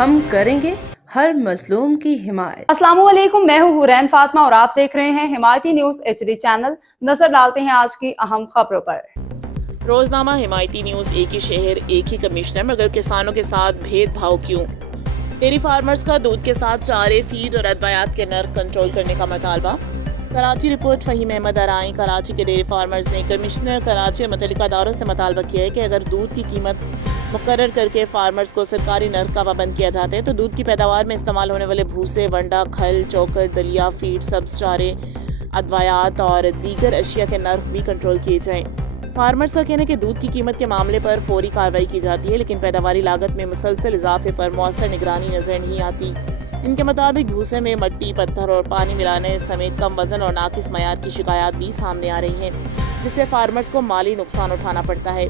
ہم کریں گے ہر مظلوم کی حمایت۔ السلام علیکم، میں ہوں حورین فاطمہ اور آپ دیکھ رہے ہیں حمایتی نیوز HD چینل۔ نظر ڈالتے ہیں آج کی اہم خبروں پر۔ روزنامہ حمایتی نیوز۔ ایک ہی شہر، ایک ہی کمشنر، مگر کسانوں کے ساتھ بھید بھاؤ کیوں؟ ڈیری فارمرز کا دودھ کے ساتھ چارے، فیڈ اور ادویات کے نرخ کنٹرول کرنے کا مطالبہ۔ کراچی رپورٹ۔ فہیم احمد ارائیں۔ کراچی کے ڈیری فارمرز نے کمشنر کراچی اور متعلقہ اداروں سے مطالبہ کیا ہے کہ اگر دودھ کی قیمت مقرر کر کے فارمرز کو سرکاری نرخ کا پابند کیا جاتا ہے تو دودھ کی پیداوار میں استعمال ہونے والے بھوسے، ونڈا، کھل، چوکر، دلیا، فیڈ، سبز چارے، ادویات اور دیگر اشیاء کے نرخ بھی کنٹرول کیے جائیں۔ فارمرز کا کہنا ہے کہ دودھ کی قیمت کے معاملے پر فوری کارروائی کی جاتی ہے، لیکن پیداواری لاگت میں مسلسل اضافے پر مؤثر نگرانی نظر نہیں آتی۔ ان کے مطابق بھوسے میں مٹی، پتھر اور پانی ملانے سمیت کم وزن اور ناقص معیار کی شکایات بھی سامنے آ رہی ہیں، جس سے فارمرز کو مالی نقصان اٹھانا پڑتا ہے۔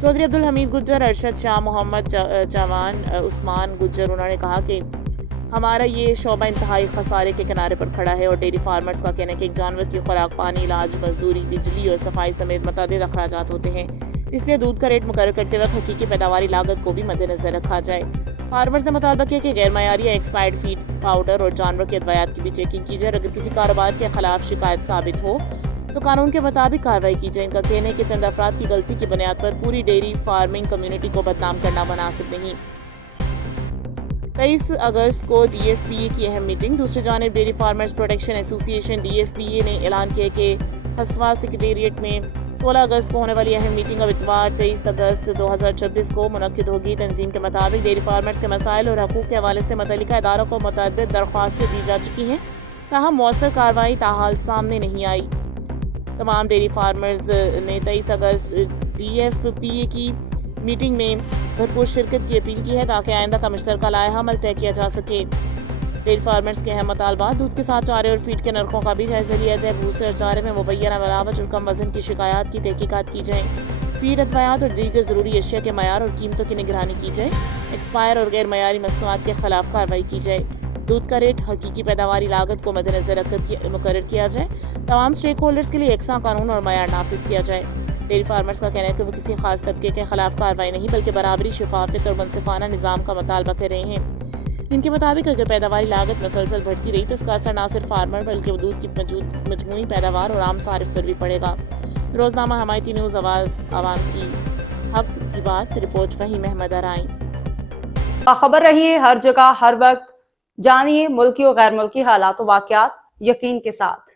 چودھری عبدالحمید گجر، ارشد شاہ، محمد جوان، عثمان گجر، انہوں نے کہا کہ ہمارا یہ شعبہ انتہائی خسارے کے کنارے پر کھڑا ہے اور ڈیری فارمرز کا کہنا ہے کہ ایک جانور کی خوراک، پانی، علاج، مزدوری، بجلی اور صفائی سمیت متعدد اخراجات ہوتے ہیں، اس لیے دودھ کا ریٹ مقرر کرتے وقت حقیقی پیداواری لاگت کو بھی مد نظر رکھا جائے۔ فارمرز نے مطالبہ کیا کہ غیر معیاری یا ایکسپائرڈ فیڈ، پاؤڈر اور جانور کے ادویات کی بھی چیکنگ کی جائے اور اگر کسی کاروبار کے خلاف شکایت ثابت ہو تو قانون کے مطابق کارروائی کی جائے۔ ان کا کہنا ہے کہ چند افراد کی غلطی کی بنیاد پر پوری ڈیری فارمنگ کمیونٹی کو بدنام کرنا مناسب نہیں۔ 23 اگست کو DFPA کی اہم میٹنگ۔ دوسری جانب ڈیری فارمرز پروٹیکشن ایسوسی ایشن DFPA نے اعلان کیا کہ خسواں سیکریٹریٹ میں 16 اگست کو ہونے والی اہم میٹنگ اب اتوار 23 اگست 2026 کو منعقد ہوگی۔ تنظیم کے مطابق ڈیری فارمرز کے مسائل اور حقوق کے حوالے سے متعلقہ اداروں کو متعدد درخواستیں دی جا چکی ہیں، تاہم مؤثر کارروائی تاحال سامنے نہیں آئی۔ تمام ڈیری فارمرز نے 23 اگست DFPA کی میٹنگ میں بھرپور شرکت کی اپیل کی ہے تاکہ آئندہ کا مشترکہ لائحہ عمل طے کیا جا سکے۔ ڈیری فارمرز کے اہم مطالبات: دودھ کے ساتھ چارے اور فیڈ کے نرخوں کا بھی جائزہ لیا جائے، بھوسے اور چارے میں مبینہ ملاوٹ اور کم وزن کی شکایات کی تحقیقات کی جائیں، فیڈ، ادویات اور دیگر ضروری اشیاء کے معیار اور قیمتوں کی نگرانی کی جائے، ایکسپائر اور غیر معیاری مصنوعات کے خلاف کارروائی کی جائے، دودھ کا ریٹ حقیقی پیداواری لاگت کو مد نظر رکھ کر مقرر کیا جائے، تمام اسٹیک ہولڈرز کے لیے یکساں قانون اور معیار نافذ کیا جائے۔ ڈیری فارمرز کا کہنا ہے کہ وہ کسی خاص طبقے کے خلاف کارروائی نہیں بلکہ برابری، شفافیت اور منصفانہ نظام کا مطالبہ کر رہے ہیں۔ ان کے مطابق اگر پیداواری لاگت مسلسل بڑھتی رہی تو اس کا اثر نہ صرف فارمر بلکہ دودھ کی مجموعی پیداوار اور عام صارف پر بھی پڑے گا۔ روزنامہ حمایتی نیوز، آواز عوام کی، حق کی بات۔ رپورٹ فہیم احمد ارائیں۔ باخبر رہیے ہر جگہ ہر وقت، جانیے ملکی و غیر ملکی حالات و واقعات یقین کے ساتھ۔